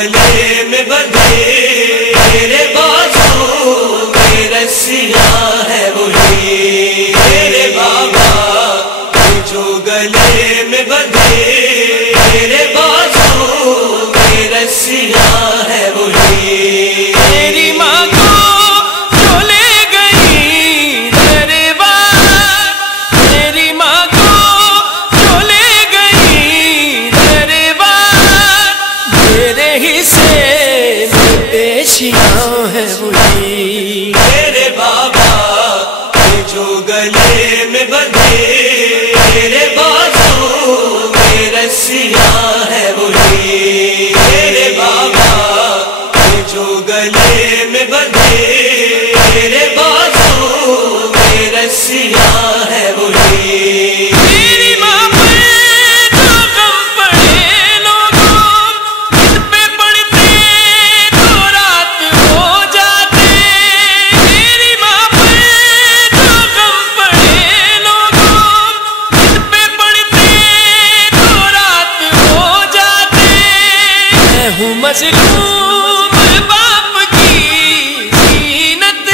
گلے میں بدھے تیرے بازوں میں رسیاں ہے وہی تیرے بابا جو گلے میں بدھے تیرے بازوں میں رسیاں ہے وہی تیری ماں کو جو لے گئی دربار تیری ماں کو جو لے گئی دربار میرے حصے میں پیشیاں ہے وہی تیرے بابا جو گلے میں بدھے تیرے بازوں میں رسیاں ہے وہی تیرے بابا جو گلے میں بدھے تیرے بازوں میں رسیاں ہے وہی تیری ماں پہ جو غم پڑے لوگوں ان پہ پڑتے تو رات ہو جاتے تیری ماں پہ جو غم پڑے لوگوں ان پہ پڑتے تو رات ہو جاتے میں ہوں مظلوم باپ کی زینت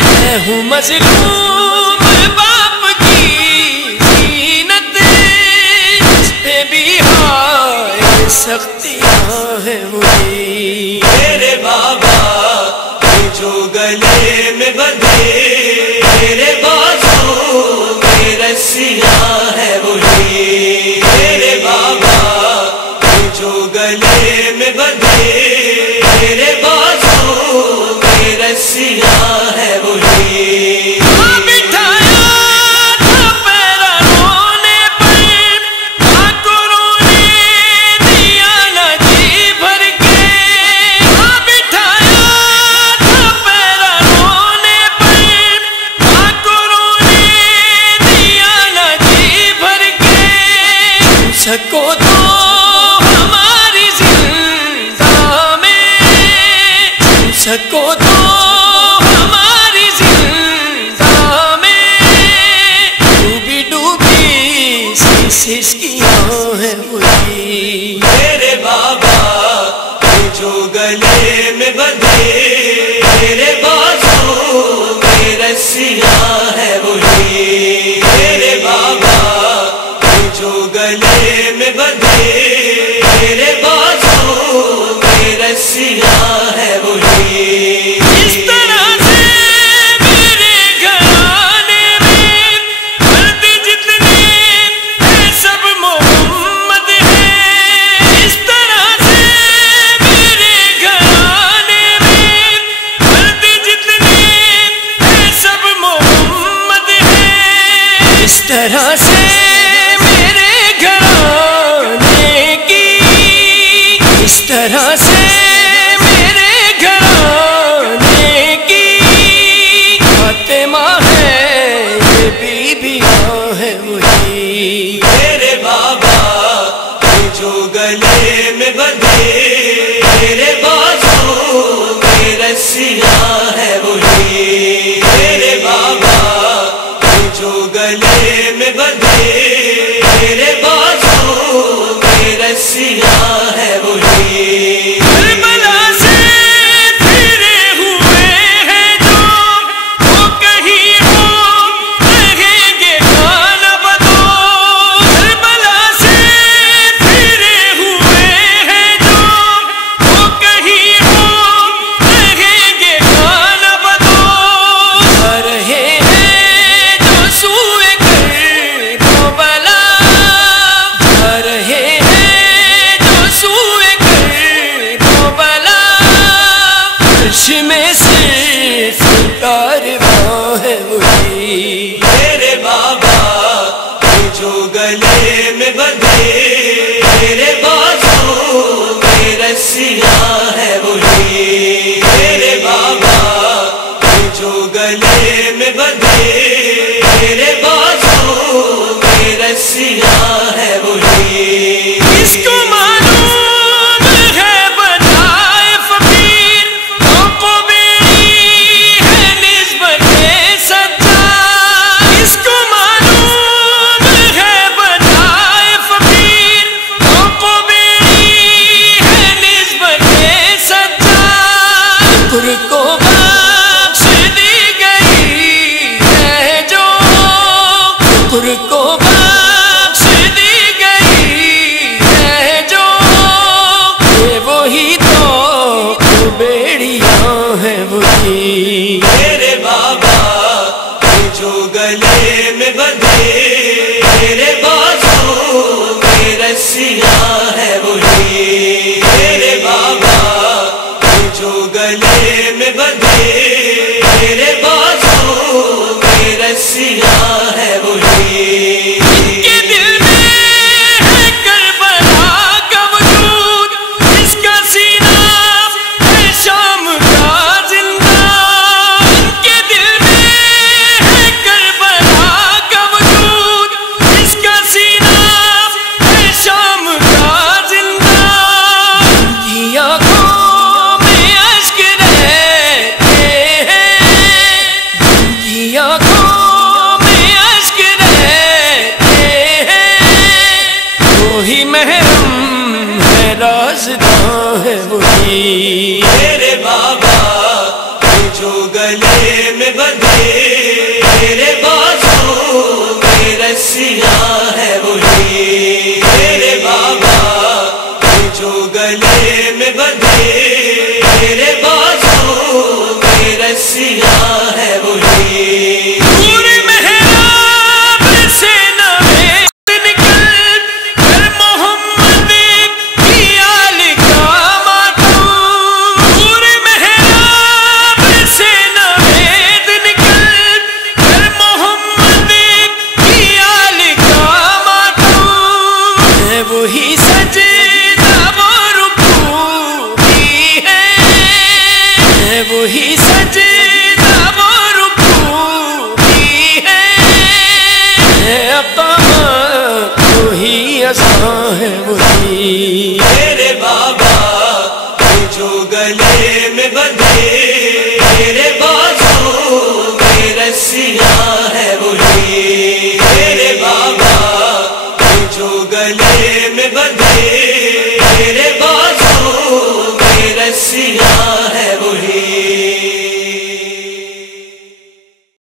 میں ہوں مظلوم باپ کی زینت اس پہ بھی ہائے سختیاں ہیں وہی تیرے بابا جو گلے میں بدھے تیرے بازوں میں رسیاں ہے وہی تیرے بابا جو گلے میں بدھے تیرے بازوں میں رسیاں ہے وہی بٹھایا تھا پیرا رونے پر ماں کو رونے دیا نہ جی بھر کے بٹھایا تھا پیرا رونے پر ماں کو رونے دیا نہ جی بھر کے سکو تو ہماری زندہ میں سکو تو ہماری زندہ میں ڈوبی ڈوبی سسکیاں ہیں وہی تیرے بابا جو گلے میں بدھے تیرے بازوں میں رسیاں ہے وہی تیرے بابا جو گلے میں بدھے تیرے بازوں میں رسیاں ہے وہی اس طرح سے میرے گھرانے میں مرد جتنے ہیں سب محمد ہیں اس طرح سے میرے گھرانے میں مرد جتنے ہیں سب محمد ہیں اس طرح سے میرے گھرانے کی اس طرح سے میرے گھرانے کی فاطمہ ہے یہ بیبیاں ہیں وہی تیرے بابا جو گلے میں بدھے تیرے بازوں میں رسیاں ہے وہی تیرے بابا جو گلے میں بدھے تیرے بازوں میں رسیاں ہے وہی کربلا سے پھرے ہوئے ہیں جو وہ کہیں ہو رہیں گے کھانا بدو کربلا سے پھرے ہوئے ہیں جو وہ کہیں ہو رہیں گے کھانا بدو آ رہے ہیں جو سوئے کربلا آ رہے ہیں جو رسیاں ہے وہی میرے بابا جو گلے میں بدھے میرے بازو میں رسیاں ہے وہی کے دل میں ہے کربلا کا وجود جس کا سینہ ہے شام کا زندہ کے دل میں ہے کربلا کا وجود جس کا سینہ ہے شام کا زندہ کی آنکھوں میں اشک رہتے ہیں کی آنکھوں میں اشک رہتے ہیں وہی محرم ہے رازداں ہے وہی میرے بابا جو گلے میں بدھے میرے بازو میں رسیاں ہے وہی میرے بابا جو گلے میں بدھے میرے بازو میں رسیاں ہے وہی پورے محراب سے نوید نکل کر محمد کی آل کا ماتم پورے محراب سے نوید نکل کر محمد کی آل کا ماتم ہے وہی سجدہ و رکوع بھی ہے وہی سجدہ و رکوع بھی ہے اقامت وہی اذان ہے وہی میرے بابا جو گلے میں بدھے میرے بازو میں رسیاں ہے وہی میرے بابا جو گلے میں بدھے